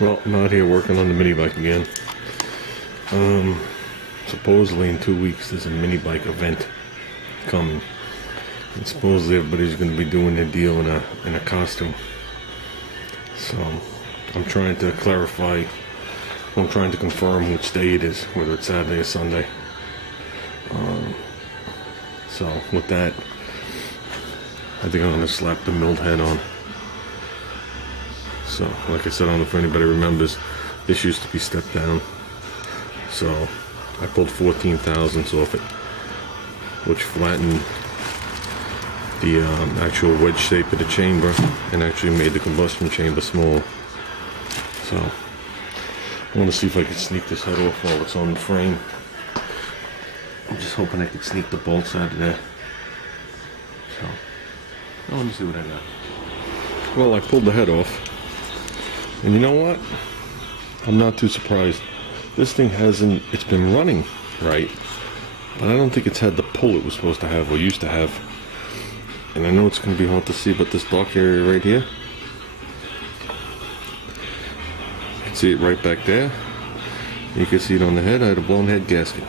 Well, I'm out here working on the mini bike again. Supposedly in 2 weeks there's a mini bike event coming. And supposedly everybody's going to be doing their deal in a costume. So I'm trying to clarify, I'm trying to confirm which day it is, whether it's Saturday or Sunday. So with that, I think I'm going to slap the milled head on. So, like I said, I don't know if anybody remembers, this used to be stepped down. So, I pulled 14 thousandths off it, which flattened the actual wedge shape of the chamber and actually made the combustion chamber small. So, I want to see if I can sneak this head off while it's on the frame. I'm just hoping I can sneak the bolts out of there. So, now let me see what I got. Well, I pulled the head off. And you know what? I'm not too surprised. This thing hasn't, it's been running right, but I don't think it's had the pull it was supposed to have or used to have. And I know it's going to be hard to see, but this dark area right here, you can see it right back there. You can see it on the head. I had a blown head gasket.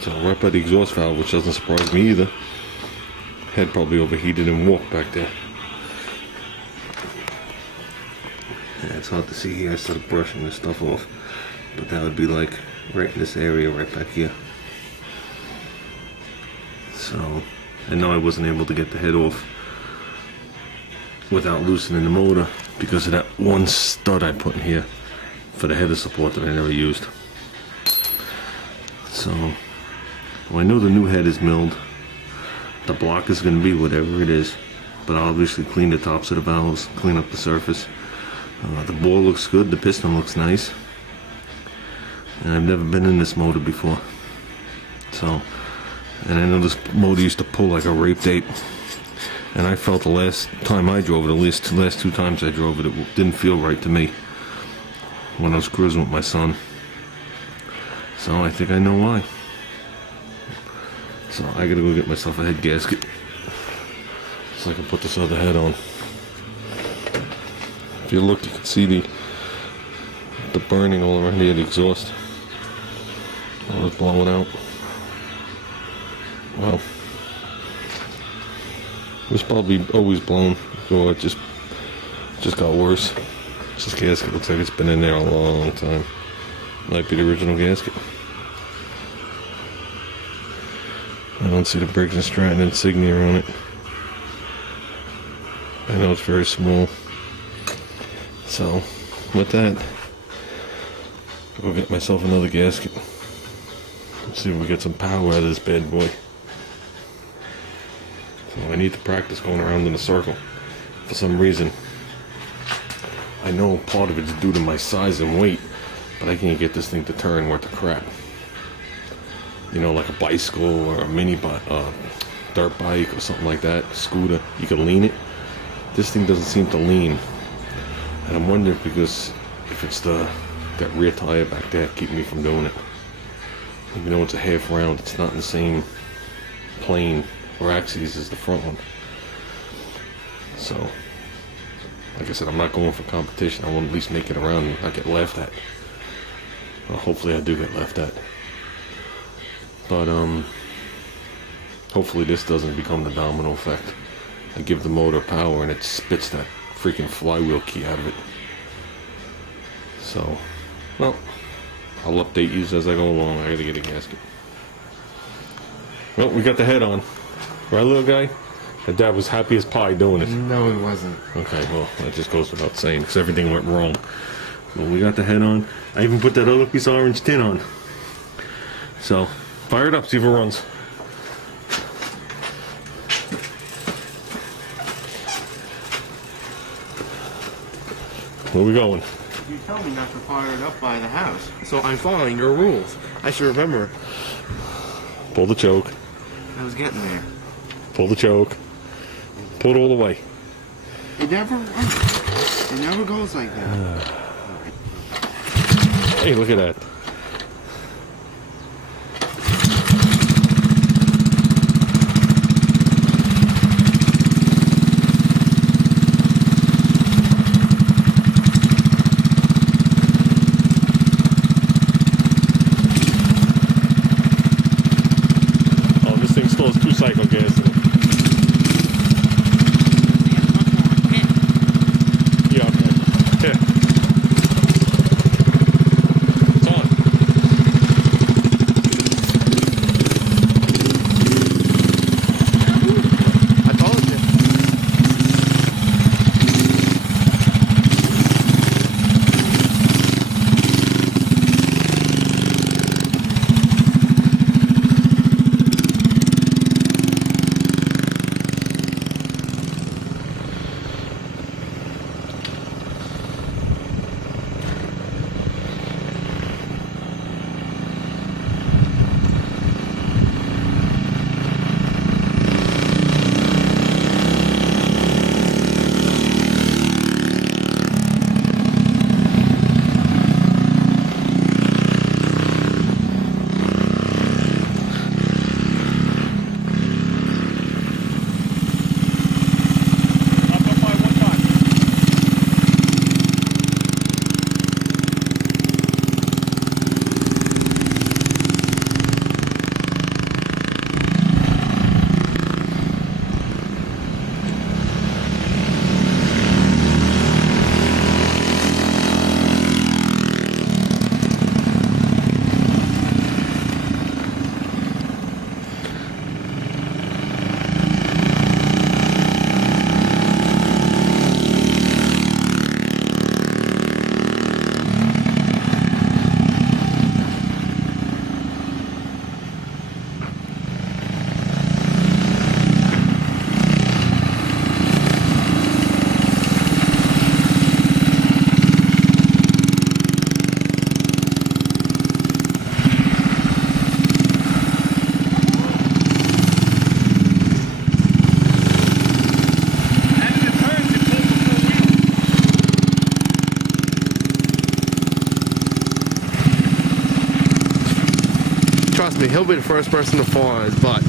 So right by the exhaust valve, which doesn't surprise me either. Head probably overheated and warped back there. Yeah, it's hard to see here. I started brushing this stuff off, but that would be like right in this area right back here. So I know I wasn't able to get the head off without loosening the motor because of that one stud I put in here for the header support that I never used. So well, I know the new head is milled. The block is going to be whatever it is, but I'll obviously clean the tops of the valves, clean up the surface. The bore looks good, the piston looks nice, and I've never been in this motor before. So, and I know this motor used to pull like a rape ape, and I felt the last time I drove it, at least the last 2 times I drove it, it didn't feel right to me when I was cruising with my son. So I think I know why. So I gotta go get myself a head gasket so I can put this other head on. If you look, you can see the burning all around here, the exhaust. All is blowing out. Wow. It was probably always blown, so it just got worse. This gasket looks like it's been in there a long time. Might be the original gasket. I don't see the Briggs & Stratton insignia on it. I know it's very small. So, with that, I'll go get myself another gasket. Let's see if we get some power out of this bad boy. So I need to practice going around in a circle. For some reason, I know part of it's due to my size and weight, but I can't get this thing to turn worth of crap. You know, like a bicycle or a mini dirt bike or something like that, scooter, you can lean it. This thing doesn't seem to lean. And I'm wondering if it's that rear tire back there keeping me from doing it. Even though it's a half round, it's not in the same plane or axis as the front one. So, like I said, I'm not going for competition. I want to at least make it around and not get laughed at. Well, hopefully I do get laughed at. But, hopefully this doesn't become the domino effect. I give the motor power and it spits that freaking flywheel key out of it. So, well, I'll update you as I go along. I gotta get a gasket. Well, we got the head on. Right, little guy? And Dad was happy as pie doing it. No, it wasn't. Okay, well, that just goes without saying, because everything went wrong. But we got the head on. I even put that other piece of orange tin on. So, fire it up, see if it runs. Where we going? You told me not to fire it up by the house, so I'm following your rules. I should remember. Pull the choke. I was getting there. Pull the choke. Pull it all the way. It never works. It never goes like that. Hey, look at that. Trust me, he'll be the first person to fall on his butt.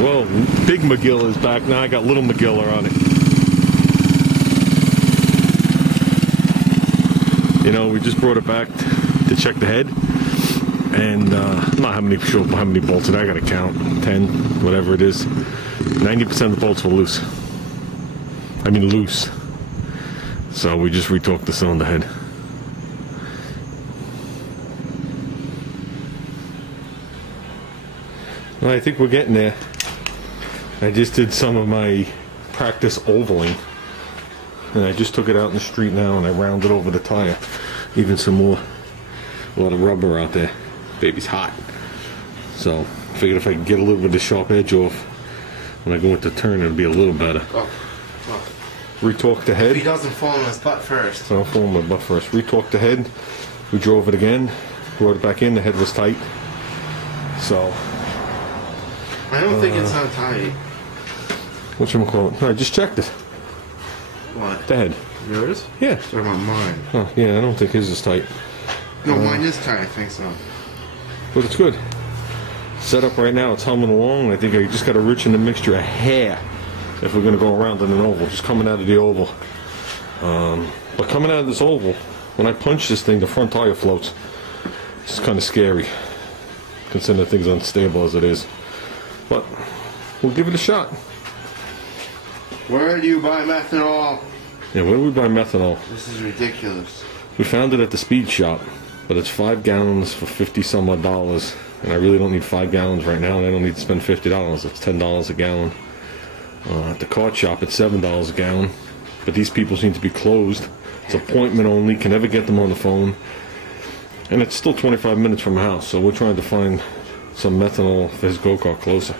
Well, Big McGill is back now. I got Little McGiller on it. You know, we just brought it back to check the head, and not how many bolts did I got to count? 10, whatever it is. 90% of the bolts were loose. I mean loose. So we just retorqued the cylinder head. Well, I think we're getting there. I just did some of my practice ovaling, and I just took it out in the street now and I rounded over the tire. Even some more, a lot of rubber out there. Baby's hot. So I figured if I can get a little bit of the sharp edge off when I go into turn, it'll be a little better. Retorque the head. He doesn't fall on his butt first. So I'll fall on my butt first. Retorque the head. We drove it again. Brought it back in. The head was tight. So I don't think it's that tight. Whatchamacallit? No, I just checked it. What? The head. Yours? Yeah. What about mine? Oh, yeah, I don't think his is tight. No, mine is tight, I think so. But it's good. Set up right now, it's humming along. I think I just got to rich in the mixture a hair if we're going to go around in an oval. Just coming out of the oval. But coming out of this oval, when I punch this thing, the front tire floats. It's kind of scary, considering the thing's unstable as it is. But we'll give it a shot. Where do you buy methanol? Yeah, where do we buy methanol? This is ridiculous. We found it at the speed shop, but it's 5 gallons for 50 some odd dollars, and I really don't need 5 gallons right now, and I don't need to spend $50. It's $10 a gallon. At the cart shop, it's $7 a gallon, but these people seem to be closed. It's appointment only, can never get them on the phone, and it's still 25 minutes from my house, so we're trying to find some methanol for his go-kart closer.